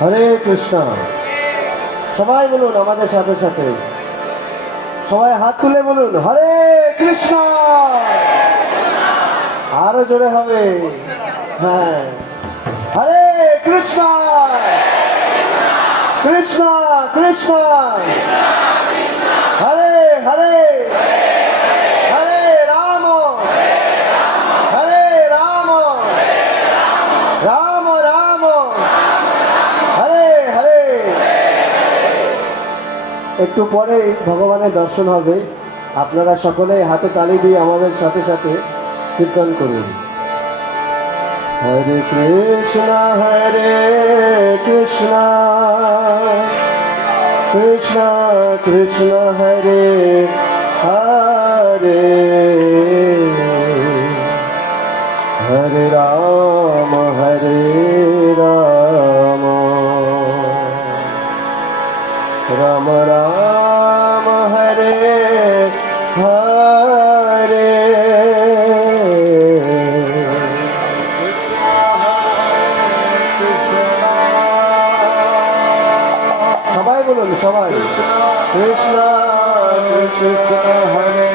হরে কৃষ্ণ। সবাই বলুন আমাদের সাথে সাথে, সবাই হাত তুলে বলুন হরে কৃষ্ণ। আরো জোরে হবে, হ্যাঁ, হরে কৃষ্ণ কৃষ্ণ কৃষ্ণ হরে হরে, হরে রাম হরে রাম, রাম রাম হরে হরে। একটু পরে ভগবানের দর্শন হবে। আপনারা সকলে হাতে তালি দিয়ে আমাদের সাথে সাথে কীর্তন করুন। হরে কৃষ্ণ কৃষ্ণ কৃষ্ণ হরে হরে, হরে রাম রাম রাম রাম হরে হরে। সবাই বলুন, সবাই কৃষ্ণ কৃষ্ণ হরে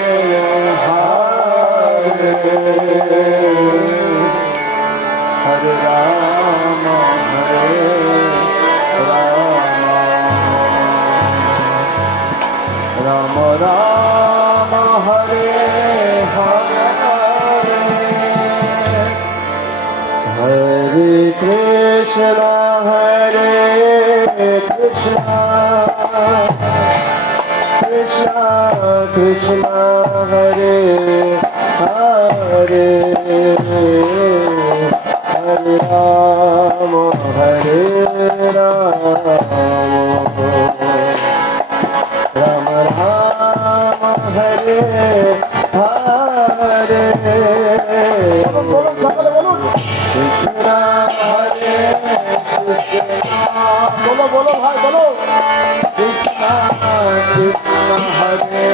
হরে, হরে রাম রাম রাম হরে হরে, হরে কৃষ্ণ কৃষ্ণ কৃষ্ণ কৃষ্ণ হরে হরে, হরে রাম রাম রাম হরে হরে, কৃষ্ণ হরে কৃষ্ণ, বলো বলো ভাই বলো, কৃষ্ণ কৃষ্ণ হরে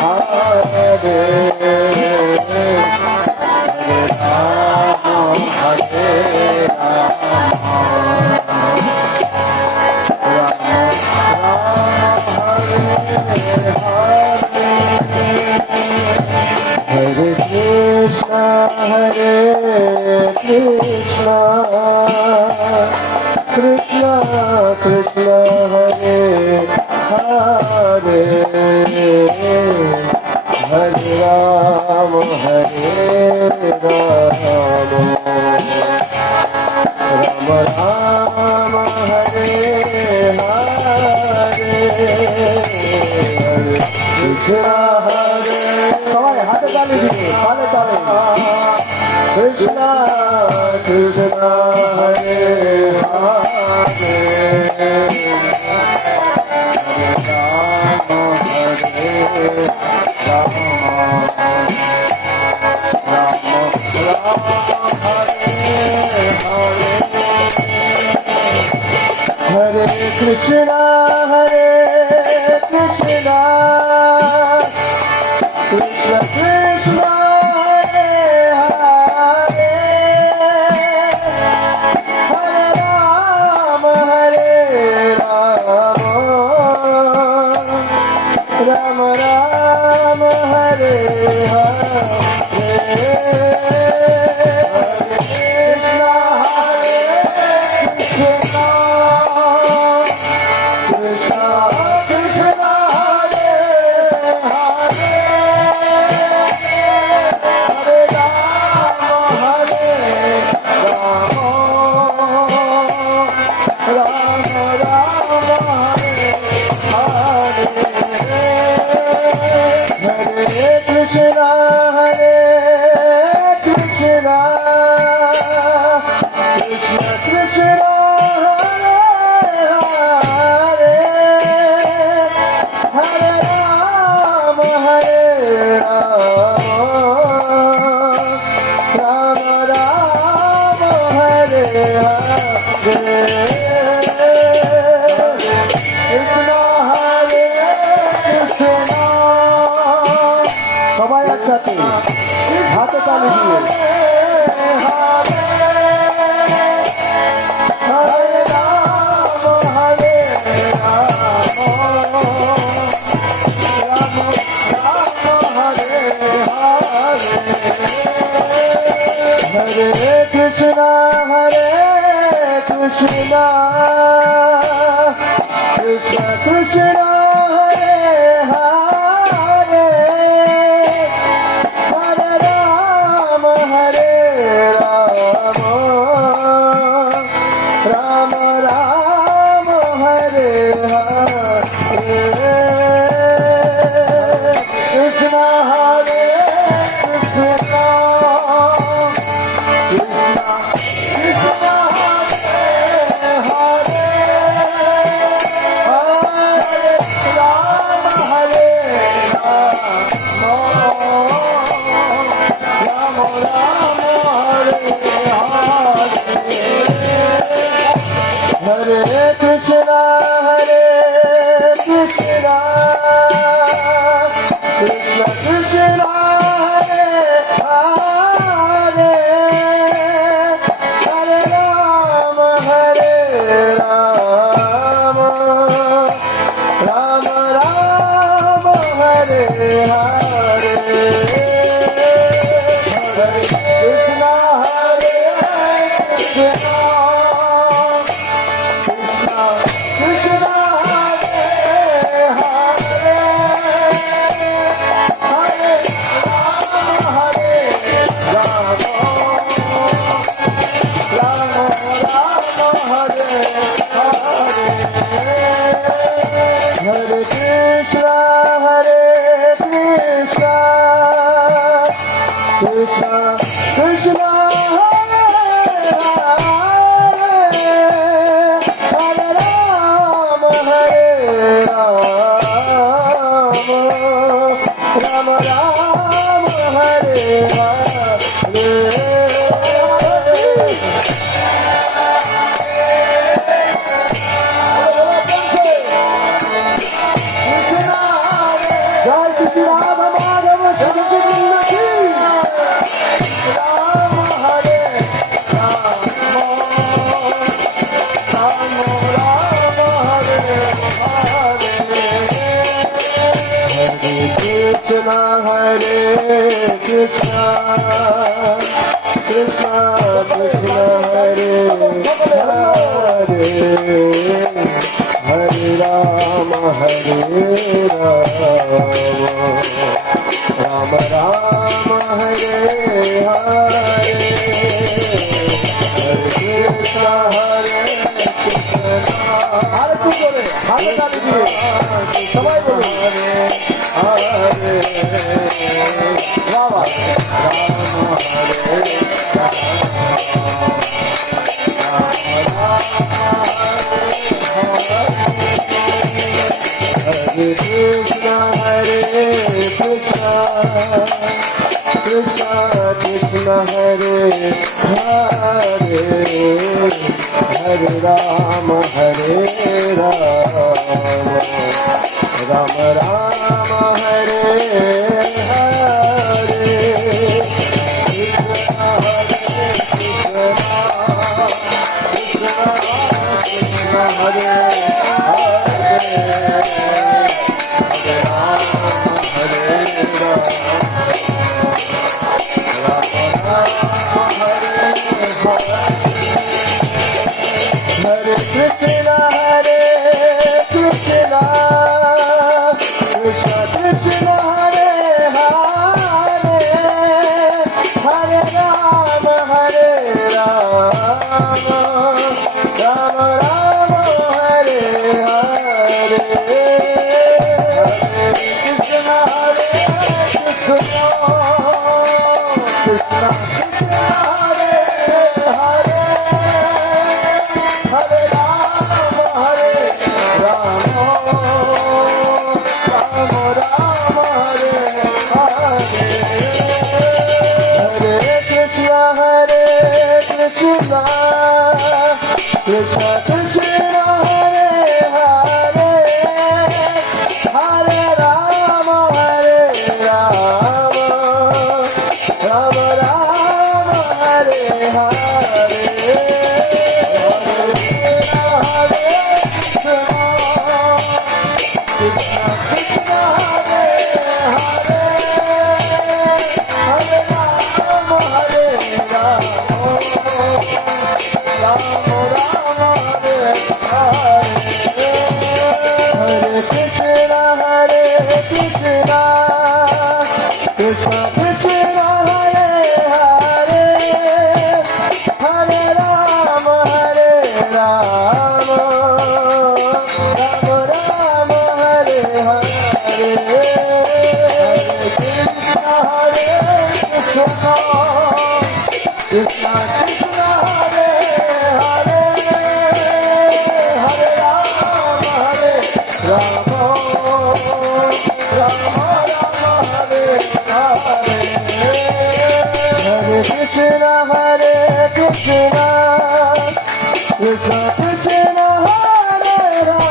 হরে, হরে রাম হরে হরে কৃষ্ণ কৃষ্ণ কৃষ্ণ কৃষ্ণ হরে হরে, হরে রাম রাম রাম হরে হরে, কৃষ্ণ হরে। সবাই হাতে তালি দিবে, তালে তালে, কৃষ্ণ কৃষ্ণ হরে হরে, হরে কৃষ্ণ কৃষ্ণ কৃষ্ণ কৃষ্ণ হরে হরে, হরে রাম রাম রাম হরে হরে, সবাই একসাথে হাতে তালি দিয়ে Hare Krishna, Krishna Krishna, Hare Rama, Hare Rama, Rama Rama, Hare Hare. Krishna, Hare Krishna, Krishna Krishna, Hare Hare, Hare Rama, Hare Rama, Rama Rama, Hare Hare. Hare Krishna, Krishna Krishna, Hare Hare, Hare Rama, Hare Rama, Rama Rama, Hare Hare. Hare Krishna, Krishna Krishna Krishna, Hare Hare, Hare Rama, Hare Rama, Rama Rama, Hare Hare. Hare Krishna, Krishna Krishna, Hare Hare, Hare Rama, Hare Rama, Rama Rama, Hare Hare. Jai Shri Radha Madhava Shanti Ki. Rama, Hare Rama, Rama Rama, Hare Hare. Hare Krishna, Krishna Krishna, Hare Hare, Hare Rama, Hare Rama, Rama Rama, Hare Hare. Hare Krishna, Krishna, Hare tu bole, Hare Rama, সবাই বলো Hare Hare, Rama Rama, Hare Hare Krishna, Krishna Krishna, Hare Hare, Hare Rama, Hare Rama, Rama Rama, Hare Hare. Krishna, Krishna Krishna, Hare Hare, Hare Rama, Hare Rama, Rama Rama, Hare Hare. Hare Krishna, Krishna Krishna, Hare Hare, Hare Rama, Hare Rama, Rama Rama, Hare Hare. Hare Krishna, Krishna Krishna Krishna Hare Hare Hare Rama Hare Rama Rama Rama Hare Hare Hare Krishna Hare Krishna Krishna Krishna Hare Hare Hare Rama Hare Rama Rama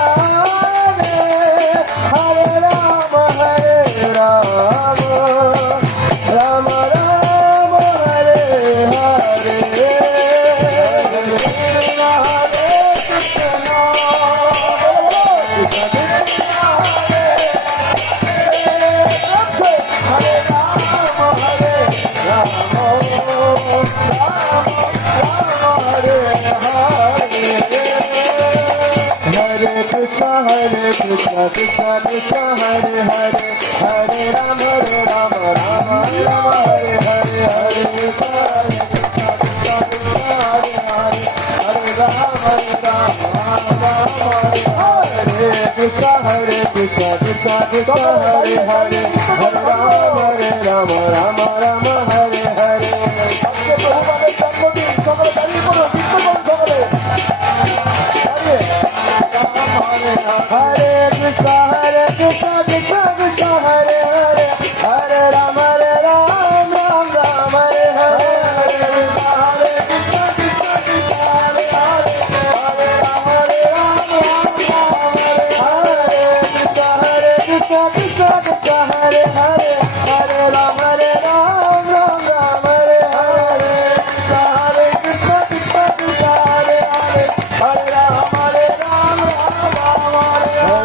Rama Hare Hare Hare Krishna Hare Krishna Krishna Krishna Hare Hare Hare Rama Hare Rama Rama Rama Hare Hare Hare Krishna Hare Krishna Krishna Krishna Hare Hare Rama Hare Rama Rama Rama Hare Hare Hare Krishna Krishna Krishna Hare Hare Hare Rama Rama Rama Hare Hare Hare Krishna Krishna Krishna Hare Hare Hare Rama Rama Rama Hare Krishna Krishna Krishna Hare Hare Hare Rama Rama Rama Hare Hare আজকে প্রভুপাদের জন্মদিন সকলে দাঁড়িয়ে পড়ো বিদ্যমান সকলে Hare Krishna Krishna Krishna Hare Hare Hare Rama Ram Ram Hare Hare Hare Krishna Krishna Krishna Hare Hare Hare Rama Ram Ram Hare Hare Krishna Krishna Krishna Hare Hare Hare Rama Ram Ram Hare Hare Krishna Krishna Krishna Hare Hare Hare Rama Ram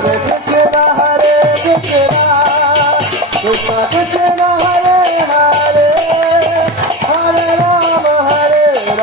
Hare Krishna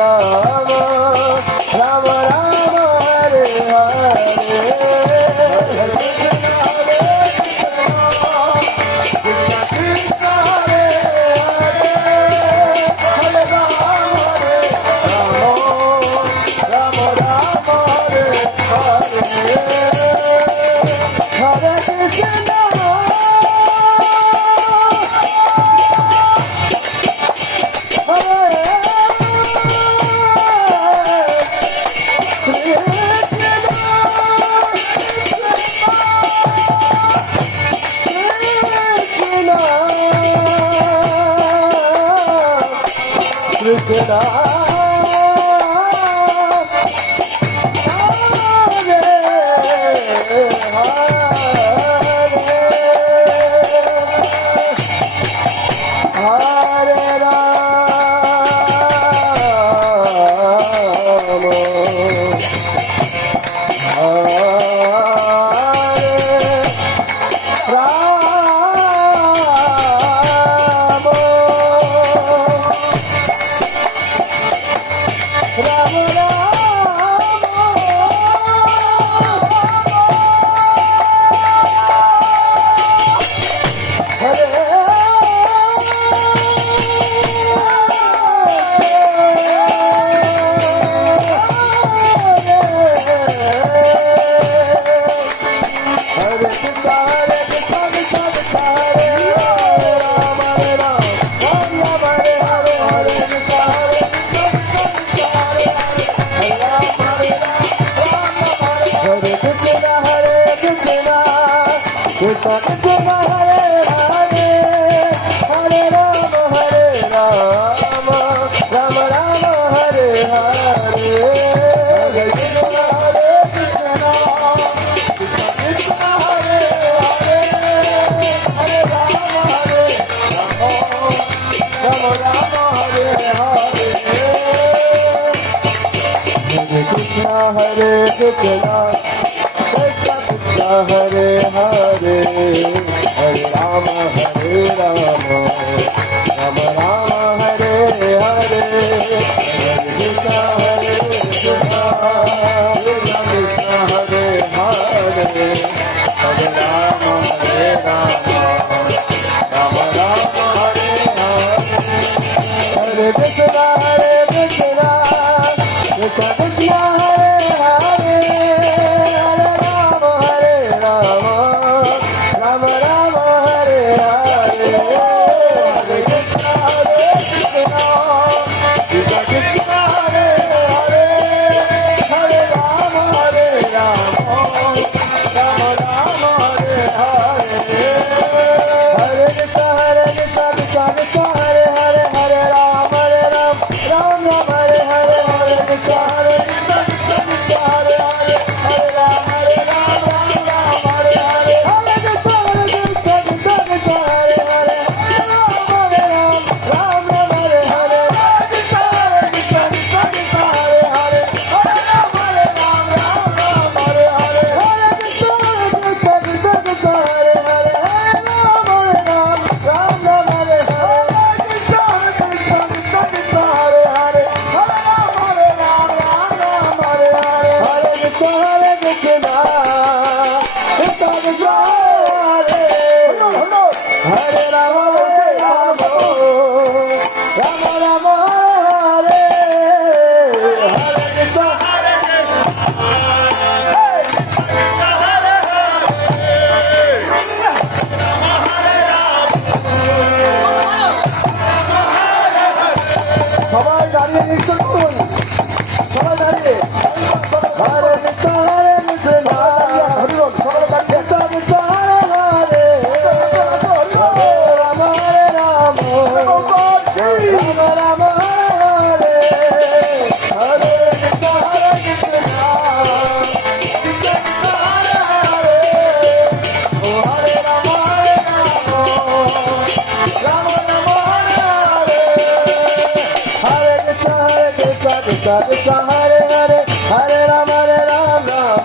Krishna Krishna Hare Hare Hare Rama Rama Rama Hare Hare Hare Krishna Krishna Krishna Hare Hare Hare Rama Rama Rama Hare Hare Hare Krishna Krishna Hare Krishna, Krishna Krishna Hare Hare, Hare Rama Hare Rama, Rama Rama Hare Hare, Hare Krishna Krishna Krishna Hare Hare, Hare Rama Hare Rama, Rama Rama Hare Krishna Krishna Krishna Hare Hare Hare Rama Rama Rama Hare Hare Hare Krishna Krishna Krishna Hare Hare Hare Rama Rama Rama Hare Hare Hare Krishna Krishna Krishna Hare Hare Hare Rama Ram Ram Hare Hare Hare Krishna Krishna Krishna Hare Hare Hare Rama Ram Ram Hare Hare Hare Krishna Krishna Krishna Hare Hare Hare Ram Ram Hare Hare Hare Krishna Krishna Krishna Hare Hare Hare Ram Ram Hare Hare Hare Krishna Krishna Krishna Hare Hare Hare Ram Ram Hare Hare Krishna Krishna Krishna Hare Hare Hare Ram Hare Hare Hare Krishna Hare Krishna Krishna Krishna Hare Hare Rama Rama Rama Hare Hare Krishna সবাই দাঁড়িয়ে নৃত্য করুন সবাই দাঁড়িয়ে হরে কৃষ্ণ হরে কৃষ্ণ হরিবল সবাই দাঁড়িয়ে কৃষ্ণ কৃষ্ণ হরে হরে হরে রাম হরে রাম রাম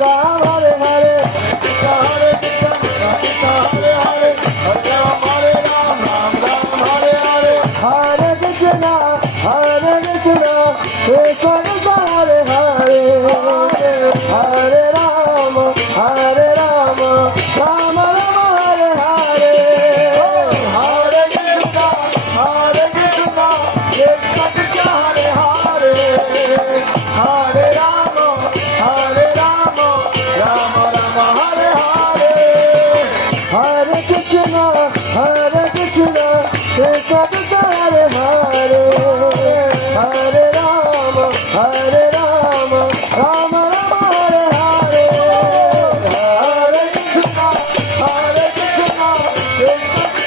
রাম হরে হরে হরে কৃষ্ণ হরে কৃষ্ণ কৃষ্ণ কৃষ্ণ হরে হরে ও হরে Ram Ram Ram Hare Hare Hare Krishna Krishna Krishna Hare Hare Hare Ram Ram Ram Hare Hare Hare Krishna Krishna Krishna Hare Hare Hare Ram Ram Hare Hare Hare Krishna Krishna Hare Hare Hare Ram Hare Hare Hare Krishna Krishna Krishna Hare Hare Hare Ram Ram Hare Hare Hare Krishna Krishna Krishna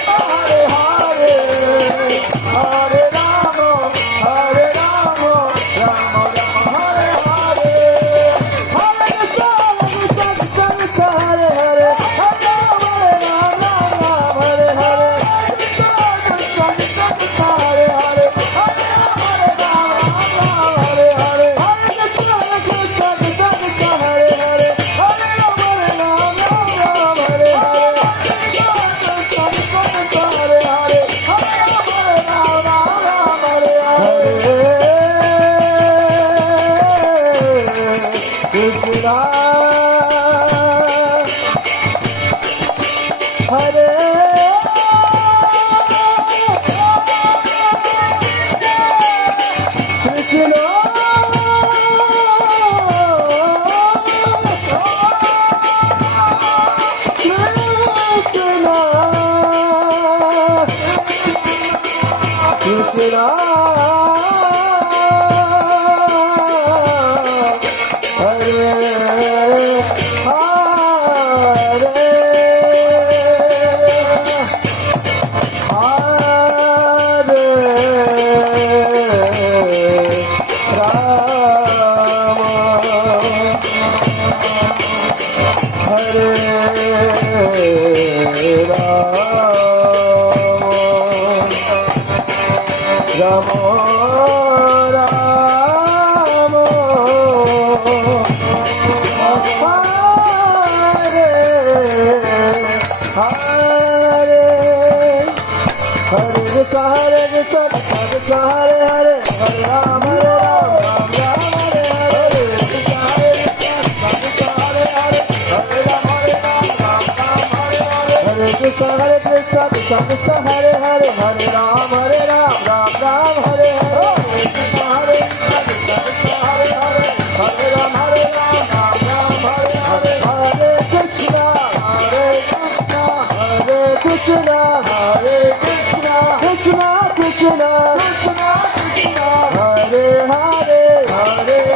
Hare Hare Hare Ram Ram Hare Hare Hare Krishna Krishna Krishna Hare Hare Hare Ram Ram Hare Hare Hare Krishna Krishna Krishna Hare Hare Hare Ram Ram Hare Hare Hare Krishna Krishna Hare Hare Hare Ram Hare Hare Krishna Krishna Krishna Hare Hare Hare Ram Ram Hare Hare Hare Krishna Hare Krishna Krishna Krishna Hare Hare Hare Ram Ram Krishna Krishna Hare Hare Hare Ram Ram Ram Hare Hare Krishna Hare Krishna Krishna Krishna Hare Hare Hare Ram Ram Ram Hare Hare Hare Krishna Hare Krishna Hare Krishna Krishna Krishna Krishna Krishna Hare Hare Hare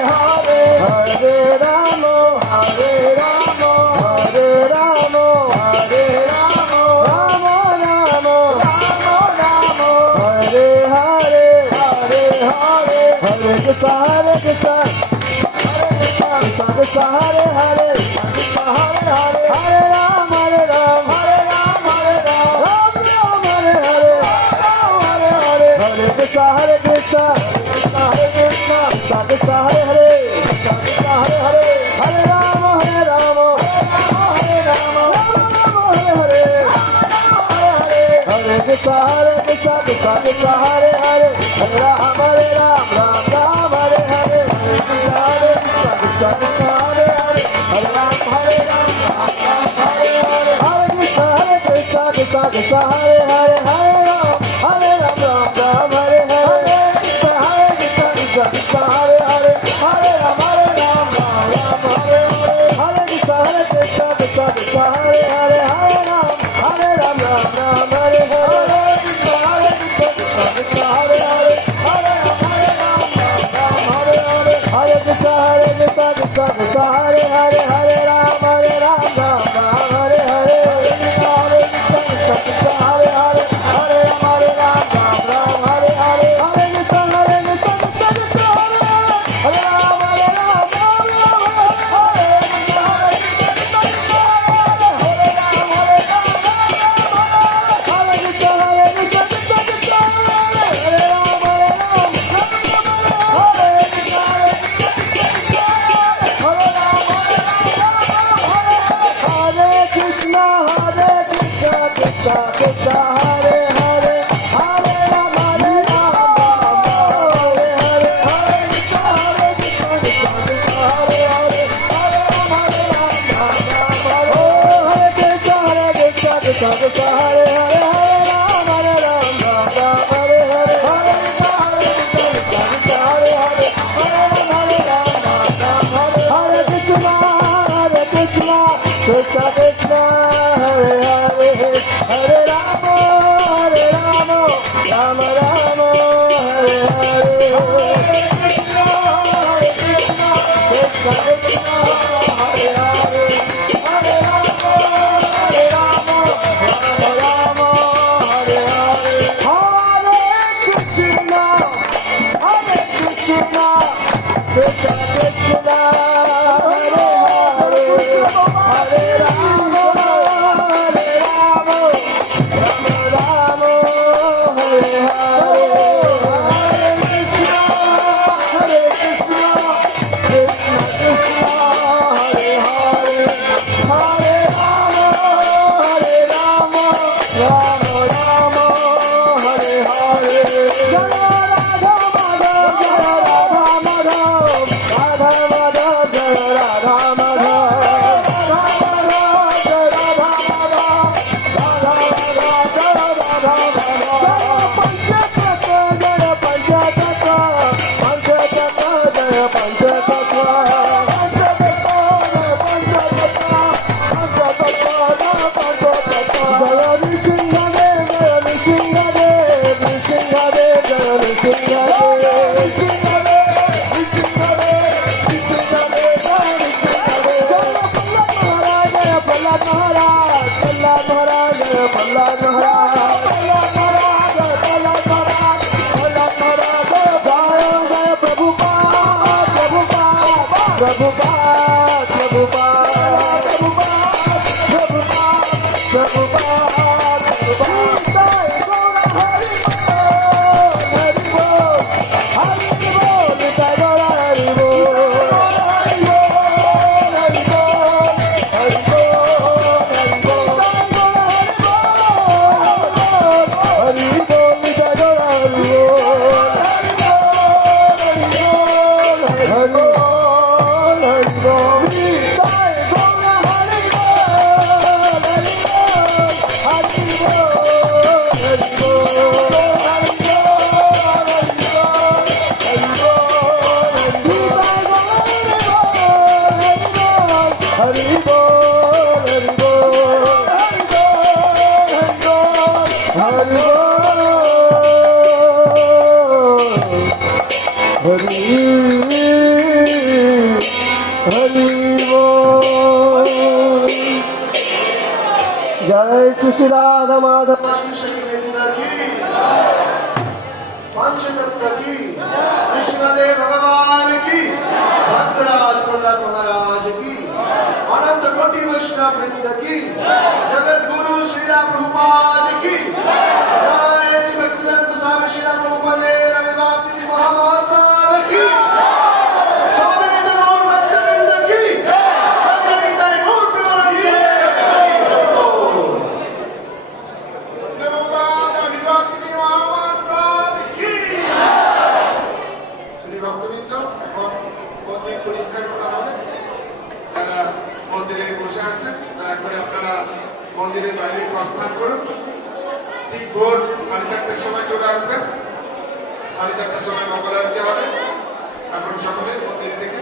Hare Hare Rama Hare Rama Hare Rama Hare Rama Rama Rama Rama Rama Hare Hare Hare Hare Hare Krishna Hare Krishna Krishna Krishna Hare Hare Krishna Hare Hare Hare Ram Hare Ram Hare Ram Hare Ram Ram Ram Hare Hare Ram Hare Hare Hare Krishna Hare Krishna Krishna Hare Krishna Krishna Krishna Hare Hare Krishna Krishna Hare Hare Hare Ram Hare Ram Hare Ram Ram Ram Hare Hare Hare Krishna Hare Krishna Krishna Krishna Hare Hare Hare Ram Hare Ram Ram Ram Hare Hare Hare Krishna Hare Krishna Krishna Krishna Hare Hare Hare Ram Hare Ram Ram Ram Hare Hare Hare Krishna Hare Krishna Krishna Krishna Hare Hare Hare Ram Hare Ram Ram Ram Hare Hare Krishna Hare Krishna Krishna Krishna Hare Hare Hare Ram Hare Ram Ram Ram Hare Hare Hare Krishna Hare Krishna Krishna Krishna Hare Hare Hare Ram Hare Ram Ram Ram Hare Hare Krishna Hare Krishna Krishna Krishna Hare Hare Hare Ram Hare Ram Ram Ram Hare Hare Hare Krishna Hare Krishna Krishna Krishna Hare Hare Hare Ram Hare Ram Ram Ram Hare Hare Hare Krishna Hare Krishna Krishna Krishna Hare Hare Hare Ram Hare Ram Ram Ram Hare Hare Hare Krishna Hare Krishna Krishna Krishna Hare Hare Hare Ram Hare Ram Ram Ram Hare Hare Krishna Hare Krishna Krishna Krishna Hare Hare Hare Ram Hare Ram Ram Ram Hare Krishna Hare Krishna Krishna Krishna Hare Hare Ram Hare Ram Hare Krishna Hare Krishna Krishna Krishna Hare Ram Hare Hare Krishna Hare Krishna Krishna Krishna Hare Hare Hare Ram Hare Ram Hare Hare Hare Krishna Hare Krishna Krishna Krishna Hare Hare Hare Ram Hare Ram Ram Ram Hare Hare Krishna Hare Krishna Krishna Krishna Hare Hare Hare Ram Hare Ram Ram Ram Hare Hare Hare Krishna Hare Krishna Krishna Krishna Hare Hare Hare Ram Hare Ram Ram Ram Hare Hare Krishna Krishna Krishna Hare Hare Hare Rama Hare Rama Rama Rama Hare Hare Hare Krishna Krishna Krishna Hare Hare Hare Rama Hare Rama Rama Rama Hare Hare Hare Krishna Krishna Krishna Hare Hare Hare Rama Hare Rama Rama Rama Hare Hare Hare Krishna Krishna Krishna Hare Hare Hare Rama Hare Rama Rama Rama Hare Hare Jaya Radha Madhav Jaya Radha Madhav Radha Madhav Jaya Radha Madhav Hare Hari Hari बोल। जय श्री राधा माधव कृष्ण की पंचतत्व की कृष्णदेव भगवान की भक्तराज प्रहलाद महाराज की अनंत कोटि वैष्णव वृंद की जगत गुरु श्रीला प्रभुपाद की जय श्री भक्तिवेदांत स्वामी श्रीला प्रभुपादे रविवार तिथि महामातार की स्वामी गौर भक्त वृंद की भगवती गौर प्रेमानंद ভক্তবৃন্দ এখন মন্দির পরিষ্কার করা হবে। যারা মন্দিরে বসে আছেন দয়া করে আপনারা মন্দিরের বাইরে প্রস্থান করুন। ঠিক ভোর 4:30টার সময় চলে আসবেন। 4:30টার সময় মঙ্গল আরতি হবে। এখন সকলে মন্দির থেকে